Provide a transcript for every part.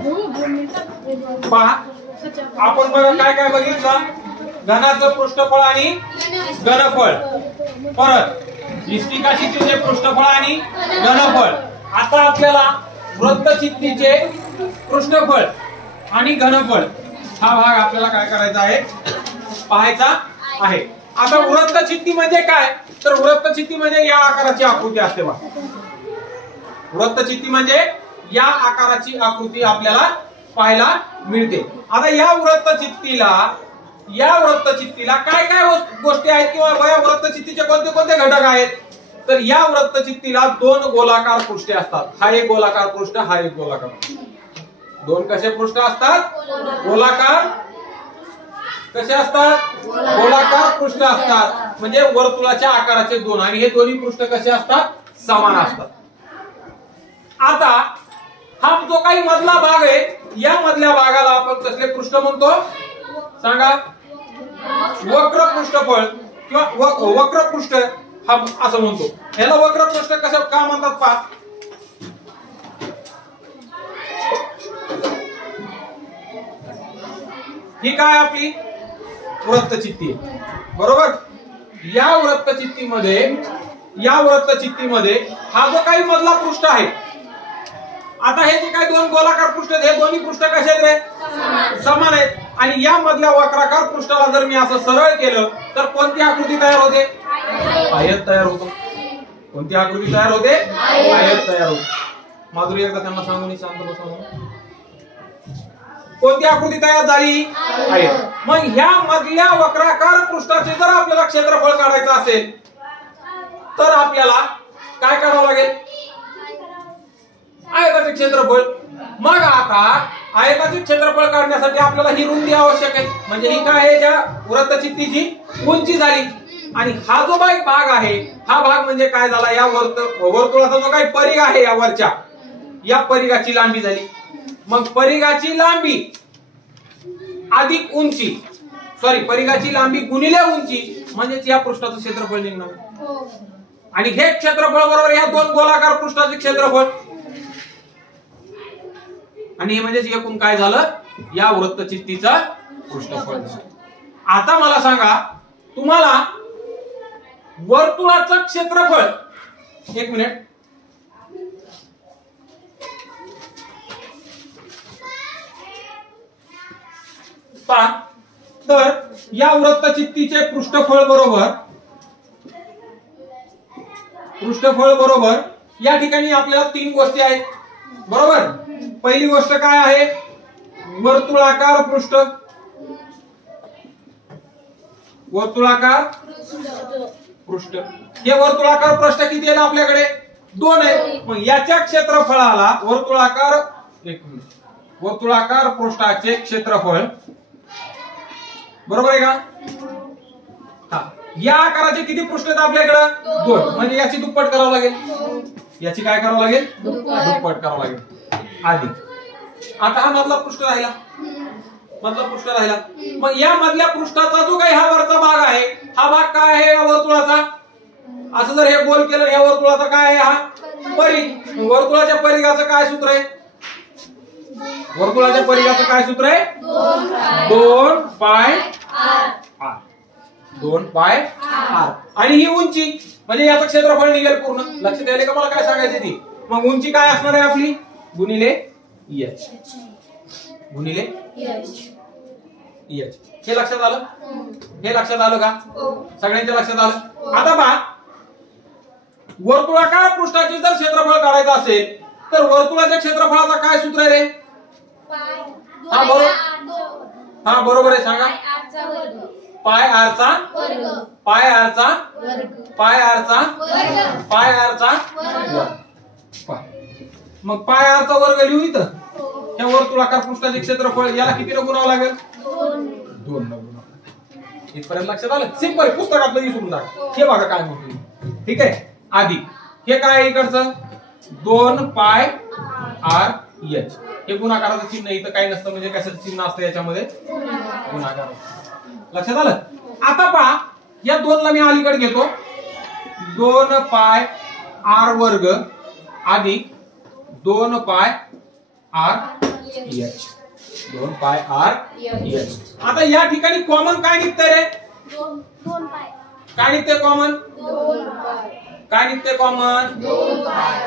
पहा आपण बघा काय काय बघितलं, घनाचं पृष्ठफळ आणि घनफळ, परत इष्टिकाचित्तीचे पृष्ठफळ आणि घनफळ. आता आपल्याला वृत्तचित्तीचे पृष्ठफळ आणि घनफळ हा भाग आपल्याला काय करायचा आहे, पाहायचा आहे. आता वृत्तचित्ती म्हणजे काय, तर वृत्तचित्ती म्हणजे या आकाराची आकृती असते बघा. वृत्तचित्ती म्हणजे या आकाराची आकृती आपल्याला पाहायला मिळते. आता या वृत्तचित्तीला काय काय गोष्टी आहेत किंवा या वृत्तचित्तीचे कोणते कोणते घटक आहेत, तर या वृत्तचित्तीला दोन गोलाकार पृष्ठे असतात. हा एक गोलाकार पृष्ठ, हा एक गोलाकार. दोन कसे पृष्ठ असतात, गोलाकार कसे असतात, गोलाकार पृष्ठ असतात. म्हणजे वर्तुळाच्या आकाराचे दोन, आणि हे दोन्ही पृष्ठ कसे असतात, समान असतात. आता हा जो काही मधला भाग आहे, या मधल्या भागाला आपण कसले पृष्ठ म्हणतो सांगा, वक्र पृष्ठफळ किंवा वक्र पृष्ठ हा असं म्हणतो. ह्याला वक्र पृष्ठ कसं का म्हणतात पहा. ही काय आपली वृत्तचित्ती बरोबर. या वृत्तचित्तीमध्ये हा जो काही मधला पृष्ठ आहे, आता हे जे काही दोन गोलाकार पृष्ठ आहेत, हे दोन्ही पृष्ठ कसे आहेत रे, समान आहेत. आणि या मधल्या वक्राकार पृष्ठाला जर मी असं सरळ केलं तर कोणती आकृती तयार होते, आयत तयार होतो. कोणती आकृती तयार होते, आयत तयार होते. माधुरी एकदा त्यांना सांगून शांत बसा. कोणती आकृती तयार झाली, आयत. मग ह्या मधल्या वक्राकार पृष्ठाचे जर आपल्याला क्षेत्रफळ काढायचं असेल तर आपल्याला काय करावं लागेल, आयताचे क्षेत्रफळ. मग आता आयताचे क्षेत्रफळ काढण्यासाठी आपल्याला ही रुंदी आवश्यक आहे. म्हणजे ही काय आहे, त्या वृत्तचित्तीची उंची झाली. आणि हा जो भाग आहे, हा भाग म्हणजे काय झाला, या वर्तुळाचा जो काही परिघ आहे या वरच्या, या परिघाची लांबी झाली. मग परिघाची लांबी अधिक उंची, परिघाची लांबी गुणिले उंची म्हणजेच या पृष्ठाचं क्षेत्रफळ निघणार. आणि हे क्षेत्रफळ बरोबर या दोन गोलाकार पृष्ठाचे क्षेत्रफळ, आणि हे म्हणजे एकूण काय झालं, या वृत्तचित्तीचा पृष्ठफळ. आता मला सांगा, तुम्हाला वर्तुळाचं क्षेत्रफळ, एक मिनिट, पहा. तर या वृत्तचित्तीचे पृष्ठफळ बरोबर या ठिकाणी आपल्याला तीन गोष्टी आहेत बरोबर. पहिली गोष्ट काय आहे, वर्तुळाकार पृष्ठ. हे वर्तुळाकार पृष्ठ किती आहेत आपल्याकडे, दोन आहेत. मग याच्या क्षेत्रफळाला वर्तुळाकार पृष्ठाचे क्षेत्रफळ बरोबर आहे का. हा, या आकाराचे किती पृष्ठ आहेत आपल्याकडे, दोन. म्हणजे याची दुप्पट करावं लागेल, याची काय करावं लागेल, दुप्पट करावं लागेल अधिक. आता हा मधला पृष्ठ राहिला. मग या मधल्या पृष्ठाचा जो काही हा वरचा भाग आहे, हा भाग काय आहे या वर्तुळाचा, असं जर हे गोल केलं, या वर्तुळाचा काय आहे, हा परिघ. वर्तुळाच्या परिघाचं काय सूत्र आहे, वर्तुळाच्या परिघाचं काय सूत्र आहे, 2 पाय r. 2 पाय r. आणि ही उंची म्हणजे याचं क्षेत्रफळ निघेल पूर्ण. लक्षात आले का मला काय सांगायची ती. मग उंची काय असणार आहे आपली, गुणिले h. हे लक्षात आलं, हे लक्षात आलं का, सगळ्यांच्या लक्षात आलं. आता पहा, वर्तुळाकार पृष्ठाचे जर क्षेत्रफळ काढायचं असेल तर वर्तुळाच्या क्षेत्रफळाचा काय सूत्र आहे रे, हा बरोबर आहे, सांगा. पाय r चा मग पाय r चा वर्ग लिहू इथं. या वर्तुळाकार पृष्ठाचे क्षेत्रफळ याला किती न गुणावं लागेल, 2 न गुणावं. इथपर्यंत लक्षात आलं, सिंपल. पुस्तकातलं विसरून टाका. हे बघा काय म्हणतो, ठीक आहे. अधिक हे काय इकडचं 2 पाय r h. हे गुणाकाराचं चिन्ह इथं काही नसतं, म्हणजे कशाचं चिन्ह असतं याच्यामध्ये, गुणाकार. लक्षात आलं. आता पहा, या 2 ला मी अलीकडे घेतो. 2 पाय r वर्ग अधिक 2 पाय r एच 2 पाय आर एच. आता या ठिकाणी कॉमन काय निघतंय रे? 2 पाय. काय निघते कॉमन? 2 पाय. काय निघते कॉमन? 2 पाय.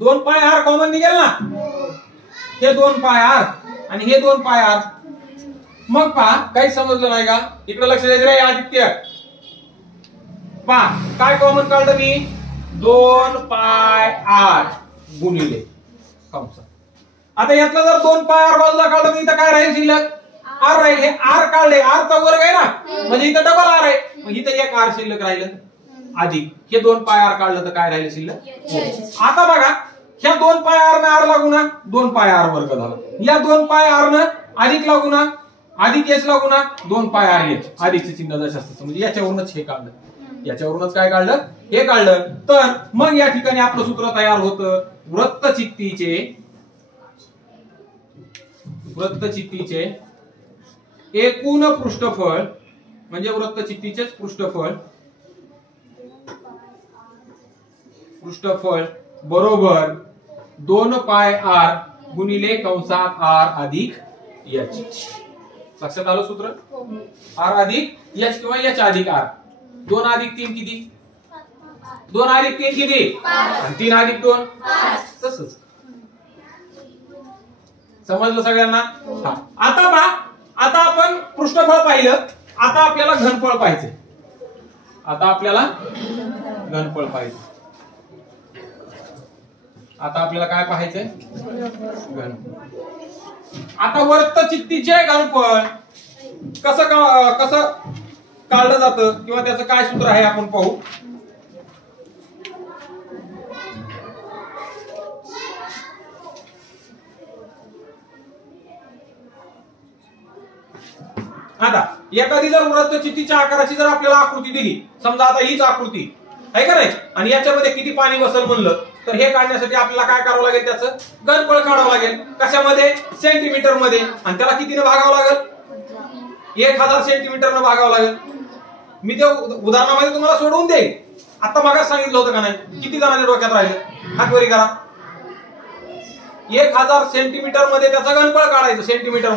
2 पाय आर कॉमन निघेल ना. हे 2 पाय आर आणि हे 2 पाय आर. मग पहा काही समजलं नाही का? इकडे लक्ष द्यायचं रे आदित्य. पहा काय कॉमन काढलं मी? 2 पाय आर गुणिले कंस. आता यातलं जर 2 पाय आर बाजूला काढलं तर इथं काय राहील शिल्लक? आर राहील. हे आर काढले, आर चा वर्ग आहे ना, म्हणजे इथं डबल आर आहे, मग इथं एक आर शिल्लक राहिलं अधिक हे 2 पाय आर काढलं तर काय राहिलं शिल्लक? आता बघा ह्या 2 पाय आर न आर लागू ना, 2 पाय आर वर्ग झाला. या 2 पाय आर न अधिक लागू ना, अधिक एच लागू ना, 2 पाय आर एच. अधिकचे चिन्ह जसं असतं म्हणजे याच्यावरूनच हे काढलं, याच्यावरूनच काय काढलं? हे काढलं. तर मग या ठिकाणी आपलं सूत्र तयार होतं. वृत्तचित्तीचे एकूण पृष्ठफळ म्हणजे वृत्तचित्तीचेच पृष्ठफळ बरोबर 2 पाय आर गुणिले कंसात आर अधिक एच. लक्षात आलं सूत्र? आर अधिक एच किंवा एच अधिक आर. 2 अधिक 3 किती? 2 अधिक 3 किती? आणि 3 अधिक 2 तसंच. समजलं सगळ्यांना? हा. आता पहा, आता आपण पृष्ठफळ पाहिलं, आता आपल्याला घनफळ पाहिजे. आता आपल्याला काय पाहायचंय? घनफळ. आता वृत्तचित्तीचे घनफळ कसं काढलं जातं किंवा त्याचं काय सूत्र आहे आपण पाहू. आता एखादी जर वृत्तचित्तीच्या आकाराची जर आपल्याला आकृती दिली, समजा आता हीच आकृती आहे का नाही, आणि याच्यामध्ये किती पाणी बसल म्हणलं तर हे काढण्यासाठी आपल्याला काय करावं लागेल? त्याचं घनफळ काढावं लागेल. कशामध्ये? सेंटीमीटर मध्ये. आणि त्याला कितीने भागावं लागेल? 1000 सेंटीमीटर न भागावं लागेल. मी ते उदाहरणामध्ये तुम्हाला सोडवून देईल. आता मागास सांगितलं होतं का नाही? किती जणांच्या डोक्यात राहिले? हातवरी करा. 1000 सेंटीमीटर मध्ये त्याचं घनफळ काढायचं. सेंटीमीटर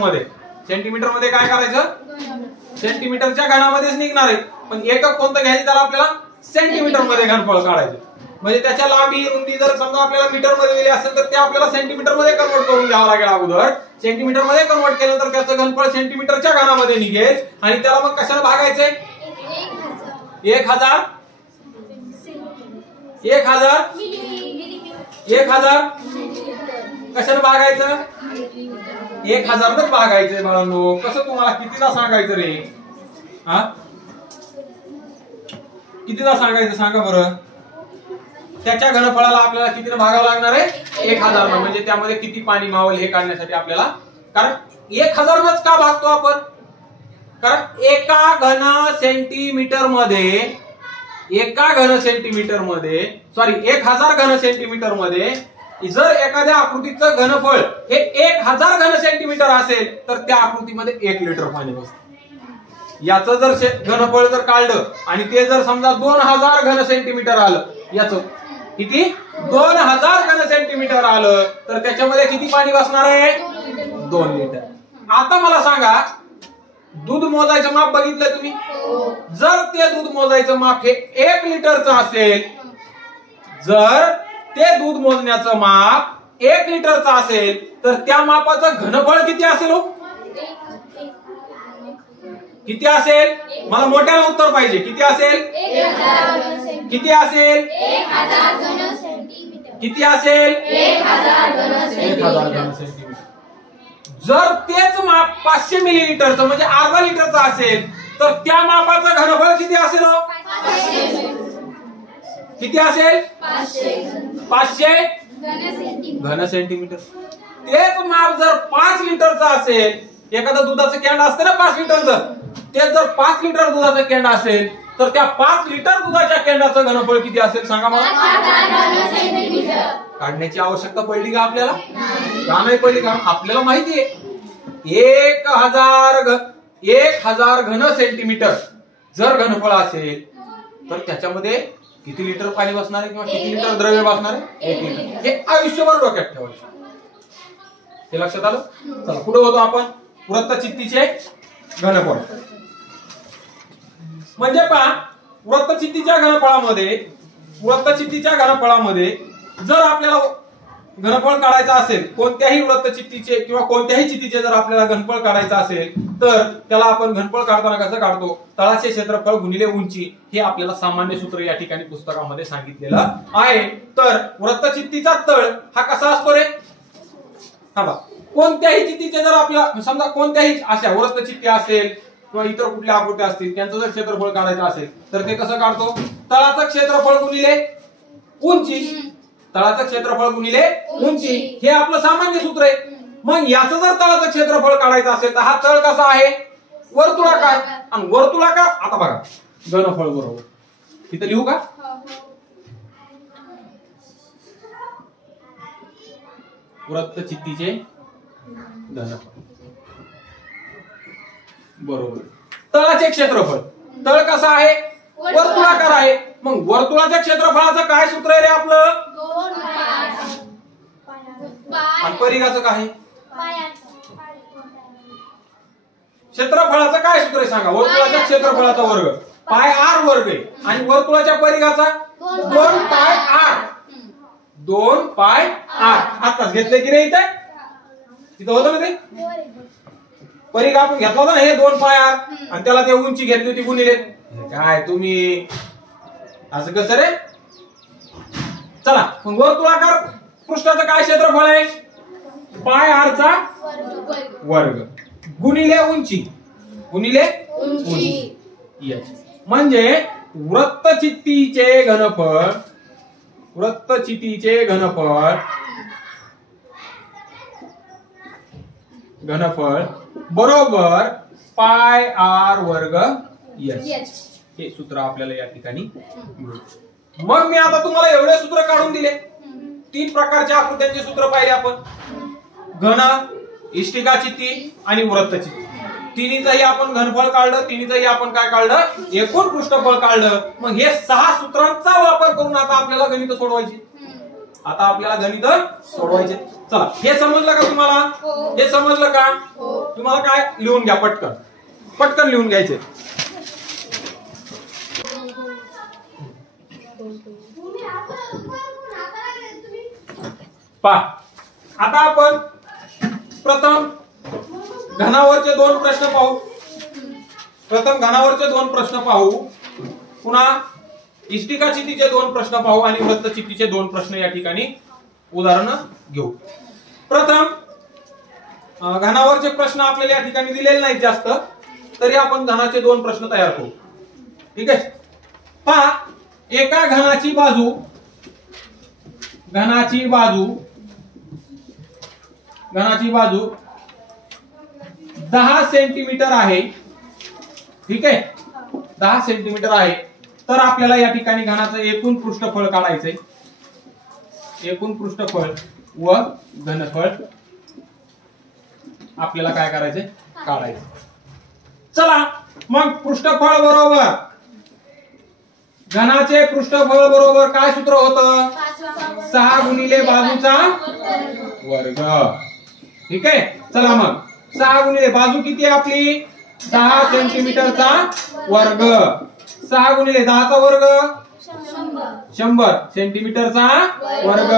मध्ये काय करायचं? सेंटीमीटरच्या घनामध्येच निघणार आहे, पण एकक कोणतं घ्यायचं त्याला आपल्याला सेंटीमीटर मध्ये घनफळ काढायचं. म्हणजे त्याच्या लांबी रुंदी जर समजा आपल्याला मीटर मध्ये दिली असेल तर ते आपल्याला सेंटीमीटर मध्ये कन्वर्ट करून घ्यावं लागेल अगोदर. सेंटीमीटर मध्ये कन्वर्ट केलं तर त्याचं घनफळ सेंटीमीटरच्या घनामध्ये निघेल आणि त्याला मग कशाला भागायचंय? 1000 कशाला भागायचं? 1000 नच भागायचंय बाळांनो. कसं तुम्हाला कितीला सांगायचं रे? हा, कितीला सांगायचं सांगा बरं. त्याच्या घनफळाला आपल्याला कितीने भागावं लागणार आहे? 1000 न. म्हणजे त्यामध्ये किती पाणी मावल हे काढण्यासाठी आपल्याला, कारण 1000 नच का भागतो आपण? कारण एका घन सेंटीमीटर मध्ये 1000 घन सेंटीमीटर मध्ये जर एखाद्या आकृतीचं घनफळ हे 1000 घन सेंटीमीटर असेल तर त्या आकृतीमध्ये 1 लिटर पाणी बसतं. याचं जर घनफळ जर काढलं आणि ते जर समजा 2000 घन सेंटीमीटर आलं, याचं किती? 2000 घन सेंटीमीटर आलं तर त्याच्यामध्ये किती पाणी बसणार आहे? 2 लिटर. आता मला सांगा, दूध मोजायचं माप बघितलं तुम्ही? जर ते दूध मोजायचं माप हे 1 लिटरचं असेल, जर ते दूध मोजण्याचं माप 1 लिटरचं असेल तर त्या मापाचं घनफळ किती असेल हो? किती असेल? मला मोठ्यानं उत्तर पाहिजे. किती असेल? 1000 किती असेल? 1000 घन सेंटीमीटर. किती असेल? 1000 घन सेंटीमीटर. जर तेच माप 500 मिलीलिटरचं म्हणजे अर्धा लिटरचं असेल तर त्या मापाचं घनफळ किती असेल हो? 500. किती असेल? 500 घन सेंटीमीटर. तेच माप जर 5 लिटरचं असेल, एखादं दुधाचं कॅन असतं ना 5 लिटरचं, ते जर 5 लिटर दुधाचं कॅन असेल तर त्या 5 लिटर दुधाच्या कॅन्डाचं घनफळ किती असेल सांगा मला? 5000 घन सेंटीमीटर. काढण्याची आवश्यकता पडली का आपल्याला? का नाही पडली? का आपल्याला माहिती आहे 1000 घन सेंटीमीटर जर घनफळ असेल तर त्याच्यामध्ये किती लिटर पाणी बसणार आहे किंवा किती लिटर द्रव्य बसणार आहे? 1 लिटर. हे आयुष्यभर डोक्यात ठेवायचं. हे लक्षात आलं. चला पुढे होतो आपण वृत्तचित्तीचे घनफळ. म्हणजे पहा वृत्तचित्तीच्या घनफळामध्ये जर आपल्याला घनफळ काढायचा असेल, कोणत्याही वृत्तचित्तीचे किंवा कोणत्याही चित्तीचे जर आपल्याला घनफळ काढायचं असेल तर त्याला आपण घनफळ काढताना कसं काढतो, तळाचे क्षेत्रफळ गुणिले उंची. हे आपल्याला सामान्य सूत्र या ठिकाणी पुस्तकामध्ये सांगितलेलं आहे. तर वृत्तचित्तीचा तळ हा कसा असतो रे, हा बा कोणत्याही चित्तीचे जर आपल्याला समजा कोणत्याही अशा वृत्तचित्ती असेल किंवा इतर कुठल्या आकृत्या असतील त्यांचं जर क्षेत्रफळ काढायचं असेल तर ते कसं काढतो, तळाचं क्षेत्रफळ गुणिले उंची. तळाचं क्षेत्रफळ गुणिले उंची हे आपलं सामान्य सूत्र आहे. मग याचं जर तळाचं क्षेत्रफळ काढायचं असेल तर हा तळ कसा आहे, वर्तुळाकार. आणि वर्तुळाकार आता बघा घनफळ बरोबर इथं लिहू का, वृत्तचित्तीचे घनफळ बरोबर तळाचे क्षेत्रफळ. तळ कसा आहे, वर्तुळाकार आहे. मग वर्तुळाच्या क्षेत्रफळाचं काय सूत्र आहे रे आपलं, आणि परिघाचं काय, क्षेत्रफळाचं काय सूत्र आहे सांगा. वर्तुळाच्या क्षेत्रफळाचा वर्ग पाय आर वर्ग आहे आणि वर्तुळाच्या परिघाचा 2 पाय आर. 2 पाय आर आताच घेतले की रे, इथं होतं ना ते परिघ आपण घेतला होता ना, हे 2 पाय आर आणि त्याला ते उंची घेतली होती गुणिले. काय तुम्ही असं कसं रे. चला मग वर्तुळाकार पृष्ठाचं काय क्षेत्रफळ आहे, पाय आरचा वर्ग गुणिले उंची. गुणिले उंची. म्हणजे वृत्तचित्तीचे घनफळ बरोबर पाय आर वर्ग एच. हे सूत्र आपल्याला या ठिकाणी. मग मी आता तुम्हाला एवढे सूत्र काढून दिले. 3 प्रकारच्या आकृत्यांचे सूत्र पाहिले आपण, घन, इष्टिका चित्ती आणि वृत्तचित्ती. तिन्हीचंही आपण घनफळ काढलं, तिन्हीचंही आपण काय काढलं, एकूण पृष्ठफळ काढलं. मग हे 6 सूत्रांचा वापर करून आता आपल्याला गणित सोडवायची. चला हे समजलं का तुम्हाला, हे समजलं का तुम्हाला, काय लिहून घ्या पटकन लिहून घ्यायचे. पहा आता आपण प्रथम घनावरचे 2 प्रश्न पाहू. पुन्हा इष्टिका चित्तीचे 2 प्रश्न पाहू आणि वृत्तचित्तीचे 2 प्रश्न या ठिकाणी उदाहरण घेऊ. प्रथम घनावरचे प्रश्न आपल्याला या ठिकाणी दिलेले नाहीत जास्त, तरी आपण घनाचे 2 प्रश्न तयार करू. ठीक आहे. पहा एका घनाची बाजू 10 सेंटीमीटर आहे. ठीक आहे, 10 सेंटीमीटर आहे. तर आपल्याला या ठिकाणी घनाचं एकूण पृष्ठफळ काढायचंय. एकूण पृष्ठफळ व घनफळ आपल्याला काय करायचंय, काढायचं. चला मग पृष्ठफळ बरोबर घनाचे पृष्ठफळ बरोबर काय सूत्र होतं, 6 गुणिले बाजूचा वर्ग. ठीक आहे. चला मग 6 गुणिले बाजू किती आहे आपली, 10 सेंटीमीटरचा वर्ग. 6 गुणिले 10 चा वर्ग 100 सेंटीमीटरचा वर्ग.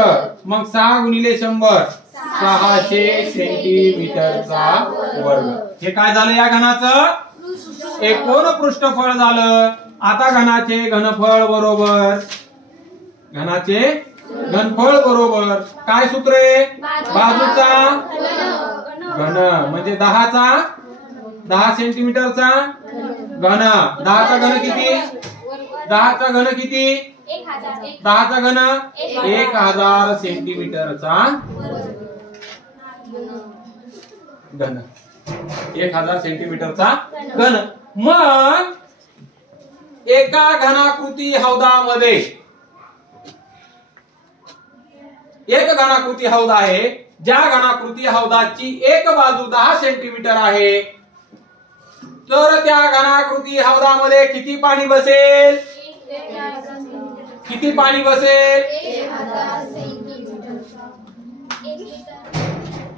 मग 6 गुणिले 100 600 सेंटीमीटरचा वर्ग. हे काय झालं, या घनाचं एकूण पृष्ठफळ झालं. आता घनाचे घनफळ बरोबर काय सूत्र आहे, बाजूचा घन म्हणजे 10 सेंटीमीटरचा घन. 10 चा घन किती, 10 चा घन 1000 सेंटीमीटरचा घन. 1000 सेंटीमीटरचा घन. मग एका घनाकृती हौदामध्ये एक घनाकृती हौद आहे, ज्या घनाकृती हौदाची एक बाजू 10 सेंटीमीटर आहे, तर त्या घनाकृती हौदामध्ये किती पाणी बसेल,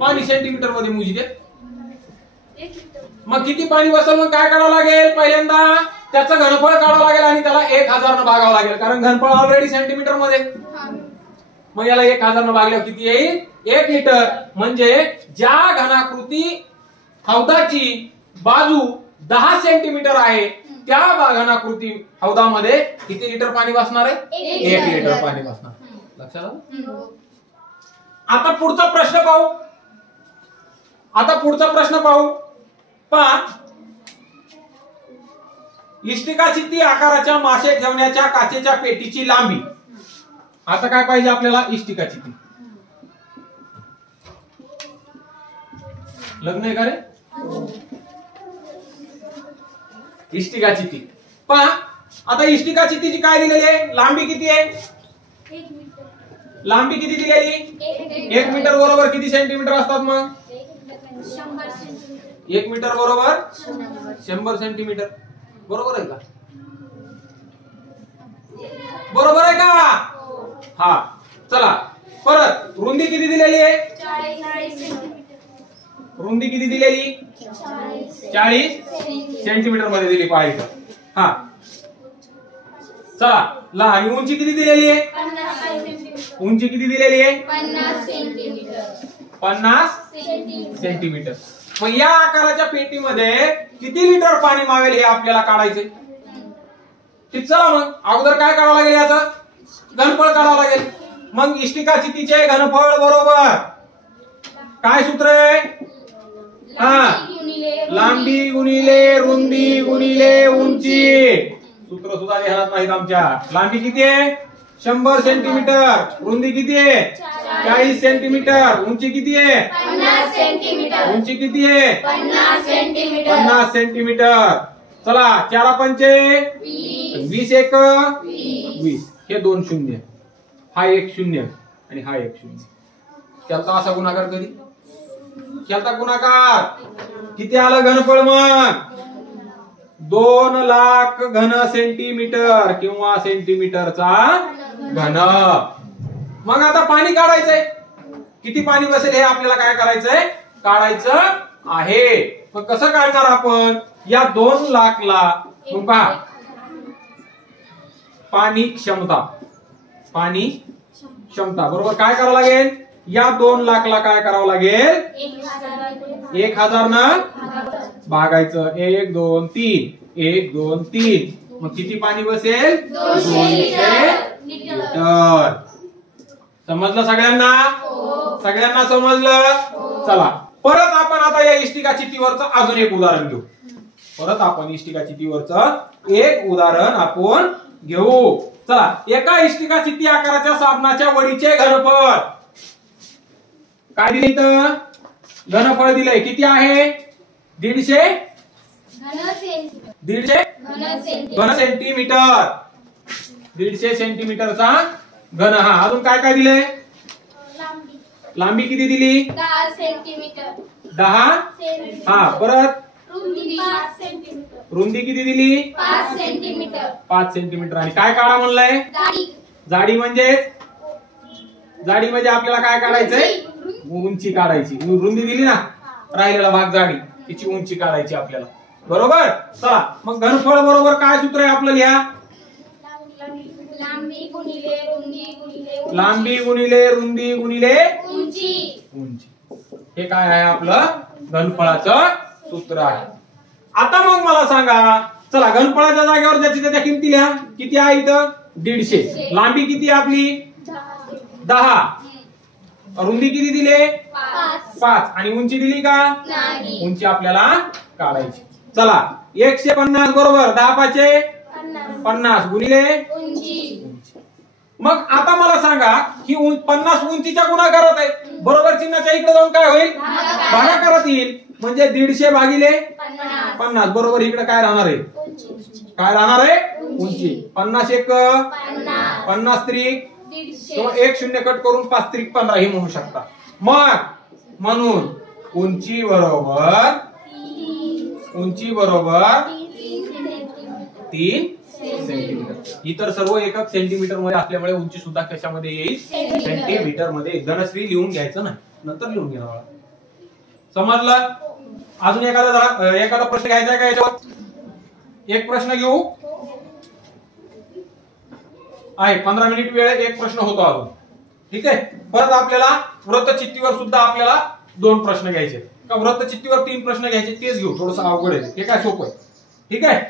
पाणी सेंटीमीटर मध्ये मोजू दे. मग किती पाणी बसेल मग काय करावं लागेल? पहिल्यांदा त्याचं घनफळ काढावं लागेल आणि त्याला 1000 न भागावं लागेल, कारण घनफळ ऑलरेडी सेंटीमीटर मध्ये. मग याला 1000 न भागल्यावर किती येईल? 1 लिटर. म्हणजे ज्या घनाकृती हौदाची बाजू 10 सेंटीमीटर आहे त्या घनाकृती हौदामध्ये किती लिटर पाणी बसणार आहे? 1 लिटर पाणी बसणार. लक्षात आलं? आता पुढचा प्रश्न पाहू. पहा, इष्टिका चित्ती आकाराच्या मासे ठेवण्याच्या काचेच्या पेटीची लांबी. आता काय पाहिजे आपल्याला? इष्टिका चित्ती. लग्न आहे का रे? इष्टिका चित्ती. पहा, आता इष्टिका चित्तीची काय दिलेली आहे? लांबी किती आहे? लांबी किती दिलेली? 1 मीटर बरोबर किती सेंटीमीटर असतात? मग 1 मीटर बरोबर 100 सेंटीमीटर. बरोबर आहे का? बरोबर आहे का? हा. चला परत, रुंदी किती दिलेली आहे? रुंदी किती दिलेली? 40 सेंटीमीटर मध्ये दिली पाहिजे. हा. चला, आणि उंची किती दिलेली आहे? उंची किती दिलेली आहे? 50 सेंटीमीटर. मग या आकाराच्या पेटीमध्ये किती लिटर पाणी मावेल हे आपल्याला काढायचे. चला मग अगोदर काय करावं लागेल? याचं घनफळ काढावं लागेल. मग इष्टिका चित्तीचे घनफळ बरोबर काय सूत्र आहे? लांबी गुणिले रुंदी गुणिले उंची. सूत्र सुद्धा लिहायला नाहीत आमच्या. लांबी किती आहे? 100 सेंटीमीटर. रुंदी किती आहे? 40 सेंटीमीटर. उंची किती आहे? 50 सेंटीमीटर. उंची किती आहे? 50 सेंटीमीटर. 50 सेंटीमीटर. चला, 4 पंचे 20 1 20. हे 2 शून्य, हा 1 शून्य आणि हा 1 शून्य. त्याचा असा गुणाकार कधी केलता? गुणाकार किती आलं घनफळ? मग 2 लाख घन सेंटीमीटर किंवा सेंटीमीटरचा घन. मग आता पाणी काढायचंय. किती पाणी बसेल हे आपल्याला काय करायचंय? काढायचं आहे. मग कसं काढणार आपण? या 2 लाखला पहा, पाणी क्षमता बरोबर काय करावं लागेल? या 2 लाखला काय करावं लागेल? 1000 न भागायचं. 1 2 3 1 2 3. मग किती पाणी बसेल? 200 लिटर. समजलं सगळ्यांना? सगळ्यांना समजलं? चला परत आपण आता या इष्टिका चित्तीवरचं अजून एक उदाहरण घेऊ. चला, एका इष्टिका चित्ती आकाराच्या साबणाच्या वडीचे घनफळ काय दिले? इथं घनफळ दिलंय. किती आहे? 150 घन सेंटीमीटर. 150 सेंटीमीटरचा घन. हा, अजून काय काय दिलंय? लांबी किती दिली? 10 सेंटीमीटर. 10. हा, परत रुंदी किती दिली? 5 सेंटीमीटर. 5 सेंटीमीटर. आणि काय काढा म्हणलंय? जाडी म्हणजे आपल्याला काय काढायचंय? उंची काढायची. रुंदी दिली ना, राहिलेला भाग जाडी, तिची उंची काढायची आपल्याला. बरोबर. चला मग घनफळ बरोबर काय सूत्र आहे आपलं? लिहा. लांबी गुणिले रुंदी गुणिले उंची. हे काय आहे आपलं घनफळाचं सूत्र आहे. आता मग मला सांगा, चला घनफळाच्या जागेवर ज्याची त्या किमती लिहा. किती आहे इथं? 150. लांबी किती आहे आपली? 10. रुंदी किती दिले? 5. आणि उंची दिली का? उंची आपल्याला काढायची. चला, 150 बरोबर 10 5 50 गुणिले उंची. मग आता मला सांगा की 50 उंचीच्या गुणाकारात आहे. बरोबर चिन्हाच्या इकडे जाऊन काय होईल? भागाकारात येईल. म्हणजे 150 भागिले 50 बरोबर इकडे काय राहणार आहे? उंची. 50 1 50 त्रिक 1 0 कट करून 5 त्रिक 15 ही म्हणू शकता. मग म्हणून उंची बरोबर 3 सेंटीमीटर. इतर सर्व एकक सेंटीमीटर मध्ये असल्यामुळे उंची सुद्धा कशामध्ये येईल? सेंटीमीटर मध्ये. धनश्री लिहून घ्यायचं नाही, नंतर लिहून घेणार. समजलं? अजून एखादा प्रश्न घ्यायचा आहे का याच्यावर? एक प्रश्न घेऊ आहे, 15 मिनिट वेळ, एक प्रश्न होतो अजून. ठीक आहे. परत आपल्याला वृत्तचित्तीवर सुद्धा आपल्याला 2 प्रश्न घ्यायचे का? वृत्तचित्तीवर 3 प्रश्न घ्यायचे, तेच घेऊ. थोडंसं अवघड आहे, हे काय सोपं आहे. ठीक आहे.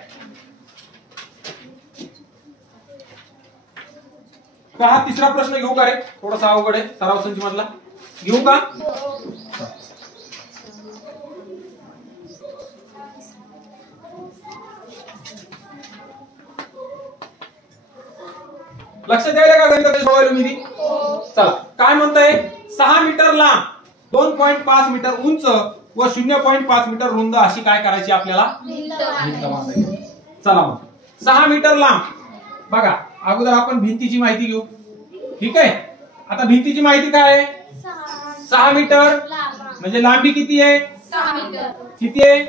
का हा तिसरा प्रश्न घेऊ का रे? थोडासा अवघड आहे, सराव संच मधला घेऊ का? लक्ष द्यायला का गणिताचे सोडवायला मी? चला, काय म्हणताय? 6 मीटर लांब, 2.5 मीटर उंच व 0.5 मीटर रुंद अशी काय करायची आपल्याला? भिंत बांधायची. चला मग 6 मीटर लांब. बघा, अगोदर आपण भिंतीची माहिती घेऊ. ठीक आहे. आता भिंतीची माहिती काय आहे? 6 मीटर म्हणजे लांबी किती आहे? 6 मीटर. किती आहे?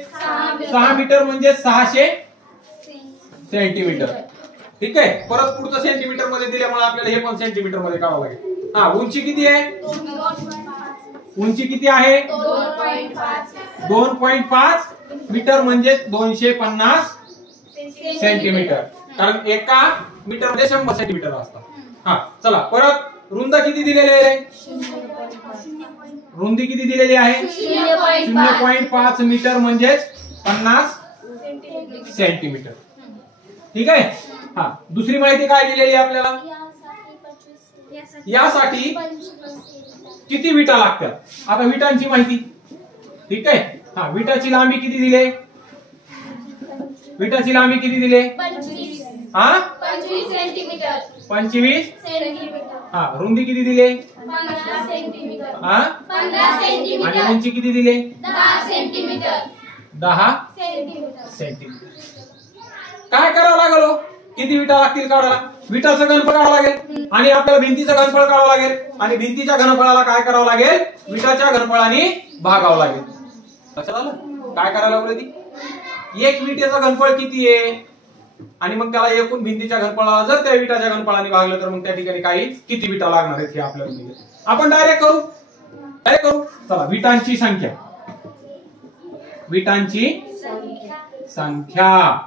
6 मीटर म्हणजे 600 सेंटीमीटर. ठीक आहे. परत पुढचं सेंटीमीटर मध्ये दिल्यामुळे आपल्याला हे पण सेंटीमीटर मध्ये काढावं लागेल. हा, उंची किती आहे? उंची किती आहे? 2.5 मीटर म्हणजे 250 सेंटीमीटर. कारण एका मीटर मध्ये 100 सेंटीमीटर असतात. हा, चला परत रुंद किती दिलेली आहे? रुंदी किती दिलेली आहे? 0.5 मीटर म्हणजे 50 सेंटीमीटर. ठीक आहे. हा, दुसरी माहिती काय दिलेली आहे आपल्याला? यासाठी किती विटा लागतात? आता विटांची माहिती. ठीक आहे. हा, विटाची लांबी किती दिले? विटाची लांबी किती दिले? 25. हा, 25 सेंटीमीटर. 25 सेंटीमीटर. हा, रुंदी किती दिले? 15 सेंटीमीटर. हा, 15 आणि सेंटीमीटर. उंची किती दिले? 10 सेंटीमीटर. 10 सेंटीमीटर. सेंटीमीटर. काय करावं लागलो? किती विटा लागतील काढायला? विटाचं घनफळ काढावं लागेल आणि आपल्याला भिंतीचं घनफळ काढावं लागेल आणि भिंतीच्या घनफळाला काय करावं लागेल? विटाच्या घनफळाने भागावं लागेल. लक्षात आलं? काय करायला लागलं ती? एक विटेचं घनफळ किती आहे आणि मग त्याला एकूण भिंतीच्या घनफळाला जर त्या विटाच्या घनफळाने भागलं तर मग त्या ठिकाणी काही किती विटा लागणार आहेत हे आपल्याला दिले. आपण डायरेक्ट करू. चला, विटांची संख्या. विटांची संख्या.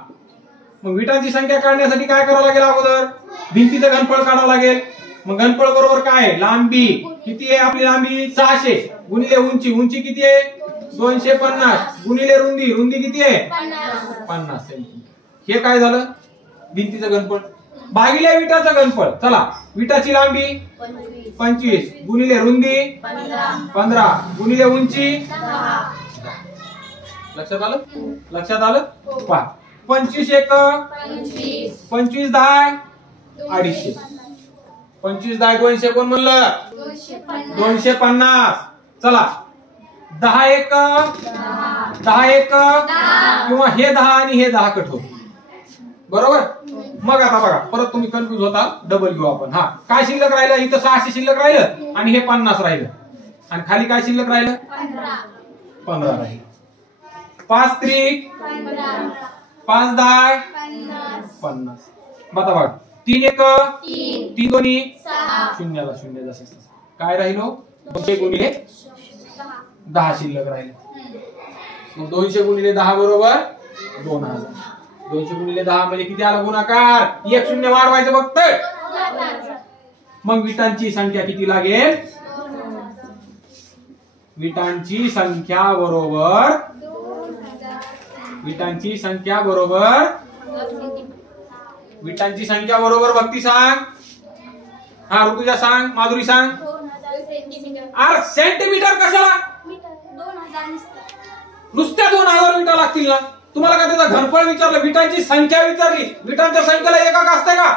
मग विटांची संख्या काढण्यासाठी काय करावं लागेल? अगोदर भिंतीचं घनफळ काढावं लागेल. मग घनफळ बरोबर काय आहे? लांबी किती आहे आपली? लांबी 600 गुणिले उंची. उंची किती आहे? 250 गुणिले रुंदी. रुंदी किती आहे? 50 सेंटीमीटर. हे काय झालं? भिंतीचं घनफळ भागिले विटाचं घनफळ. चला, विटाची लांबी 25 गुणिले रुंदी 15 गुणिले उंची 10. लक्षात आलं? लक्षात आलं? पहा, 25 एक 25. 25 10 250. 25 10 200 कोण म्हणलं? 250. चला, 10 एक 10 एक किंवा हे 10 आणि हे 10 कट होतो. बरोबर. मग आता बघा, परत तुम्ही कन्फ्युज होता, डबल घेऊ आपण. हा, काय शिल्लक राहिलं? इथं 600 शिल्लक राहिलं आणि हे 50 राहिलं आणि खाली काय शिल्लक राहिलं? 15 राहिलं. 5 त्रिक 5 10 50. बता बघा, 3 एक 3 दोन्ही 0ला 0 जसे काय राहिलो? 200 गुणिले 10 शिल्लक राहिले. मग 200 गुणिले 10 बरोबर 2000. 200 गुणिले 10 म्हणजे किती आला गुणाकार? 1 शून्य वाढवायचं फक्त. मग विटांची संख्या किती लागेल? विटांची संख्या बरोबर विटांची संख्या बरोबर भक्ती सांग. हा, ऋतुजा सांग, माधुरी सांग. 2000 सेंटीमीटर. अरे सेंटीमीटर कशाला? 2000 नुसत्या 2000 विटा लागतील ना? तुम्हाला का त्याचं घनफळ विचारलं? विटांची संख्या विचारली. विटांच्या संख्येला एकक असते का?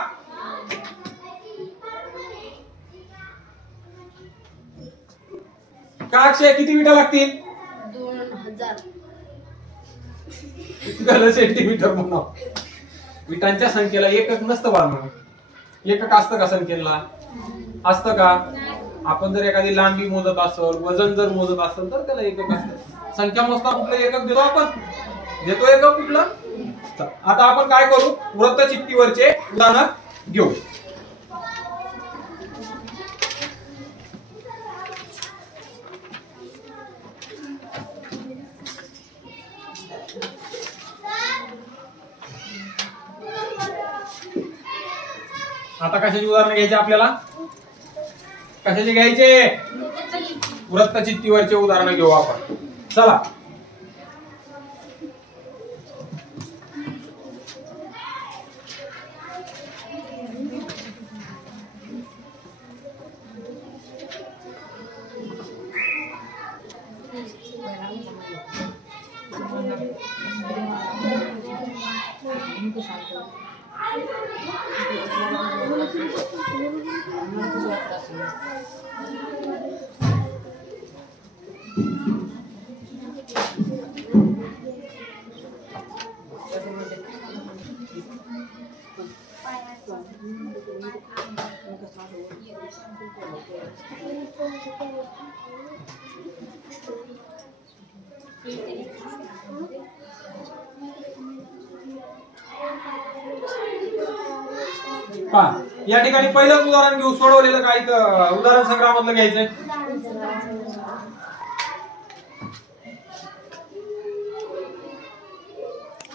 का अक्षय किती विटा लागतील? 2000 सेंटीमीटर म्हणा. विटांच्या संख्येला एकक नसतं बाळा. एकक असतं का संख्येला? असतं का? आपण जर एखादी लांबी मोजत असेल, वजन जर मोजत असेल तर त्याला एकक असतं. संख्या मोजता कुठलं एकक देतो आपण? देतो एकक कुठलं? आता आपण काय करू? वृत्तचित्तीवरचे उदाहरण घेऊ. आता कशाची उदाहरण घ्यायचे आपल्याला? कशाचे घ्यायचे? वृत्तचित्तीवरचे उदाहरण घेऊ आपण. चला या ठिकाणी पहिलं उदाहरण घेऊ. सोडवलेलं काही उदाहरण संग्रहामधलं घ्यायचंय.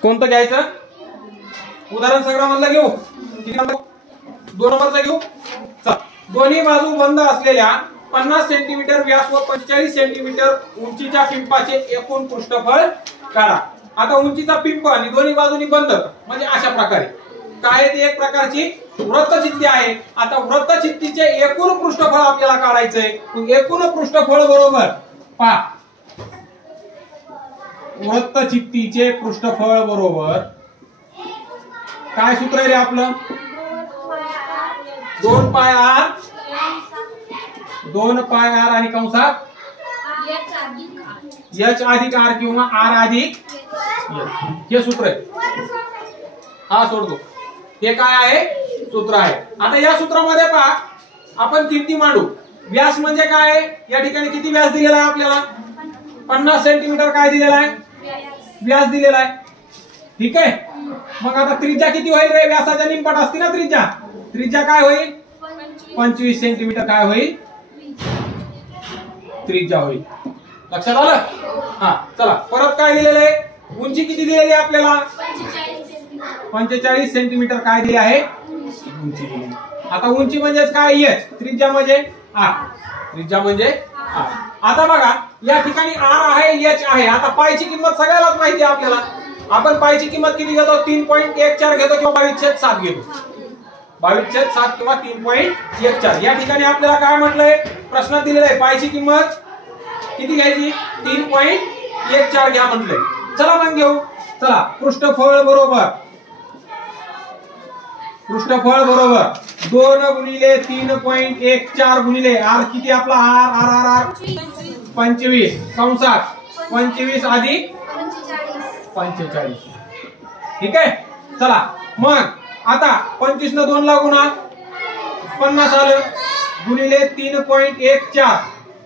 कोणतं घ्यायचं? उदाहरण संग्रहामधलं घेऊ. किती नंबर? 2 नंबरचा घेऊ. दोन्ही बाजू बंद असलेल्या 50 सेंटीमीटर व्यास व 45 सेंटीमीटर उंचीच्या पिंपाचे एकूण पृष्ठफळ काढा. आता उंचीचा पिंप आणि दोन्ही बाजूनी बंद म्हणजे अशा प्रकारे काय? ती एक प्रकारची वृत्तचित्ती आहे. आता वृत्तचित्तीचे एकूण पृष्ठफळ आपल्याला काढायचंय. एकूण पृष्ठफळ बरोबर पहा, वृत्तचित्तीचे पृष्ठफळ बरोबर काय सूत्र आहे रे आपलं? 2 पाय आर, 2 पाय आर आणि कंसात एच अधिक आर किंवा आर अधिक एच, हे सूत्र आहे. हा सोडतो. हे काय आहे? सूत्र आहे. आता या सूत्रामध्ये पहा आपण किती मांडू. व्यास म्हणजे काय? या ठिकाणी किती व्यास दिलेला आहे आपल्याला? 50 सेंटीमीटर काय दिलेला आहे? व्यास दिलेला आहे. ठीक आहे. मग आता त्रिज्या किती होईल रे? व्यासाच्या निमपट असते ना त्रिज्या. त्रिज्या काय होईल? 25 सेंटीमीटर काय होईल? त्रिज्या होईल. लक्षात आलं? हा चला परत काय दिलेलं आहे? उंची किती दिलेली आहे आपल्याला? 45 सेंटीमीटर काय दिली आहे? उंची दिली. आता उंची म्हणजेच काय? एच. त्रिज्या म्हणजे आर. त्रिज्या म्हणजे आर. आता बघा या ठिकाणी आर आहे, एच आहे. आता पायची किंमत सगळ्यालाच माहिती आहे आपल्याला. आपण पायची किंमत किती घेतो? 3.14 घेतो किंवा 22/7 घेतो. 22/7 किंवा 3.14. या ठिकाणी आपल्याला काय म्हटलंय? प्रश्नात दिलेलं आहे पायची किंमत किती घ्यायची? 3.14 घ्या म्हटलंय. चला मग घेऊ. चला पृष्ठफळ बरोबर 2 गुणिले 3.14 गुणिले आर किती आपला? आर आर आर आर 25 कंसात 25 अधिक 45. ठीक आहे. चला मग आता 25 न 2 ला गुणा 50 आलं गुणिले 3.14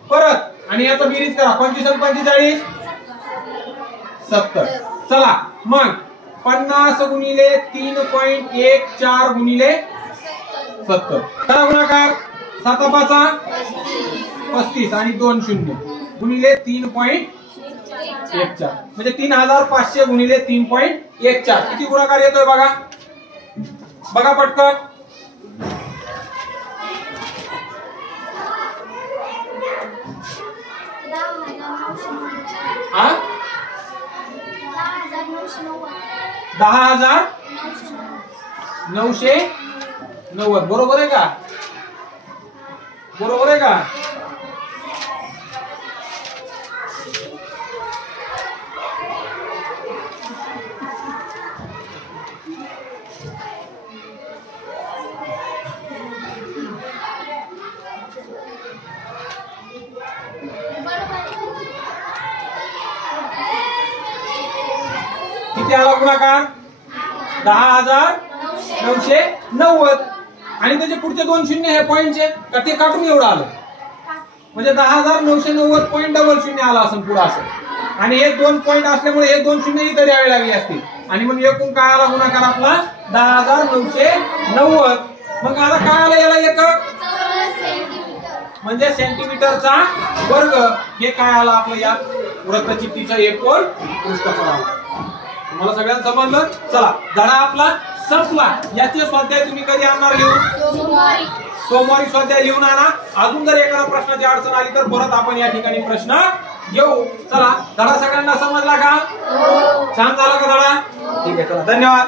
परत आणि याचा बेरीज करा. 25 आणि 45 70. चला मग 50 गुणिले 3.14 गुणिले 70 करा गुणाकार. 7×5 35 आणि 2 0 गुणिले 3.14 म्हणजे 3500 गुणिले 3.14 किती गुणाकार येतोय बघा. बघा पटकन. हा 10,990 बरोबर आहे का? बरोबर आहे का? किती आला गुणाकार? 10,990 आणि त्याचे पुढचे 2 शून्य हे पॉइंटचे का ते काटून एवढं आलं म्हणजे 10,990.00 आला असं पुढे असं. आणि हे 2 पॉइंट असल्यामुळे हे 2 शून्य इथे द्यावे लागले असतील आणि मग एकूण काय आला गुणाकार आपला? 10,990. मग आता काय आलं याला? एक म्हणजे सेंटीमीटरचा वर्ग. हे काय आलं आपलं या वृत्तचित्तीचं एकूण पृष्ठफळ आलं. तुम्हाला सगळ्यांना समजलं? चला धडा आपला संपला. याचे स्वाध्याय तुम्ही कधी आणणार घेऊन? सोमवारी. सोमवारी स्वाध्याय लिहून आणा. अजून जर एखाद्या प्रश्नाची अडचण आली तर परत आपण या ठिकाणी प्रश्न घेऊ. चला, धडा सगळ्यांना समजला का? छान झाला का धडा? ठीक आहे, चला, धन्यवाद.